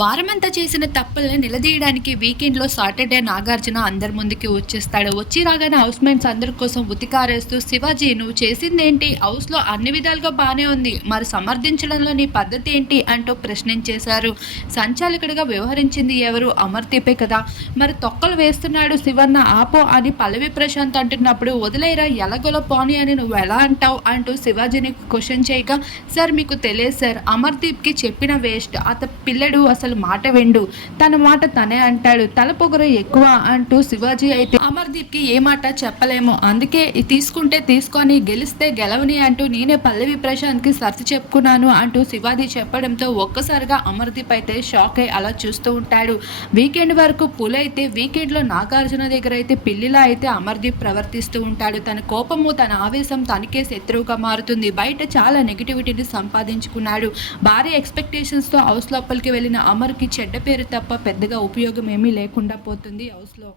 వారమంతా చేసిన తప్పుల్ని నిలదీయడానికి వీకెండ్లో సాటర్డే నాగార్జున అందరి ముందుకి వచ్చేస్తాడు. వచ్చి రాగానే హౌస్ మేట్స్ అందరి కోసం ఉతికారేస్తూ శివాజీ నువ్వు చేసిందేంటి? హౌస్లో అన్ని విధాలుగా బాగానే ఉంది. మరి సమర్థించడంలో నీ పద్ధతి ఏంటి? అంటూ ప్రశ్నించేశారు. సంచాలకుడిగా వ్యవహరించింది ఎవరు? అమర్దీపే కదా. మరి తొక్కలు వేస్తున్నాడు శివన్న. ఆపో అని పల్లవి ప్రశాంత్ అంటున్నప్పుడు వదిలేరా ఎలగొల పోని అని నువ్వు ఎలా అంటావు? అంటూ శివాజీని క్వశ్చన్ చేయగా సార్ మీకు తెలియదు సార్. అమర్దీప్కి చెప్పిన వేస్ట్. అత పిల్లడు అసలు మాట వెండు. తన మాట తనే అంటాడు. తల పొగరు ఎక్కువ అంటూ శివాజీ అయితే అమర్దీప్కి ఏ మాట చెప్పలేము. అందుకే తీసుకుంటే తీసుకొని గెలిస్తే గెలవని అంటూ నేనే పల్లవి ప్రశాంత్కి సర్ది చెప్పుకున్నాను అంటూ శివాజీ చెప్పడంతో ఒక్కసారిగా అమర్దీప్ అయితే షాక్ అయి అలా చూస్తూ ఉంటాడు. వీకెండ్ వరకు పులైతే వీకెండ్లో నాగార్జున దగ్గర అయితే పిల్లిలా అయితే అమర్దీప్ ప్రవర్తిస్తూ ఉంటాడు. తన కోపము తన ఆవేశం తనకే శత్రువుగా మారుతుంది. బయట చాలా నెగిటివిటీని సంపాదించుకున్నాడు. భారీ ఎక్స్పెక్టేషన్స్తో హౌస్ లోపలికి వెళ్ళిన అమర్కి చెడ్డ పేరు తప్ప పెద్దగా ఉపయోగం ఏమీ లేకుండా పోతుంది హౌస్లో.